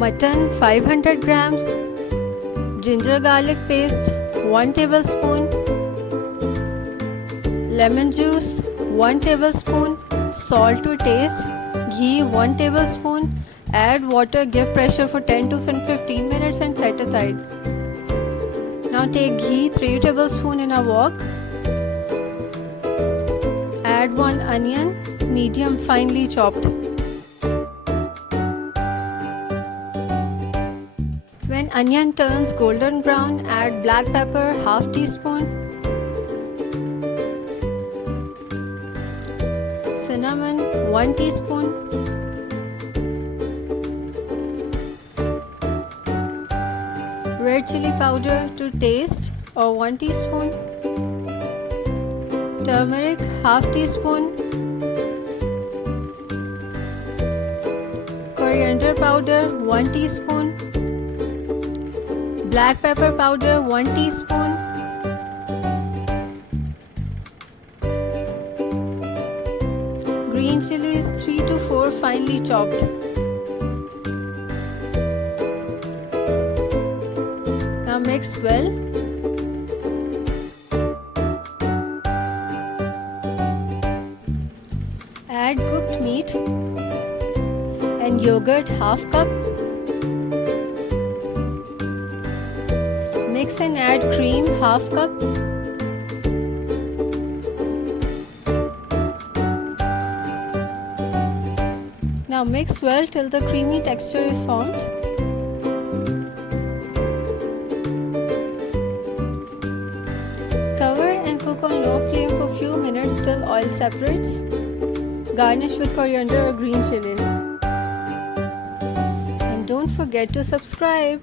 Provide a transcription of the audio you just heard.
Mutton 500 grams, ginger garlic paste 1 tablespoon, lemon juice 1 tablespoon, salt to taste, ghee 1 tablespoon. Add water, give pressure for 10 to 15 minutes and set aside. Now take ghee 3 tablespoons in a wok. Add 1 onion, medium finely chopped. When onion turns golden brown, add black pepper half teaspoon, cinnamon 1 teaspoon, red chilli powder to taste or 1 teaspoon, turmeric half teaspoon, coriander powder 1 teaspoon, black pepper powder 1 teaspoon, green chillies 3 to 4 finely chopped. Now mix well. Add cooked meat and yogurt half cup. Mix and add cream half cup. Now mix well till the creamy texture is formed. Cover and cook on low flame for few minutes till oil separates. Garnish with coriander or green chillies. And don't forget to subscribe.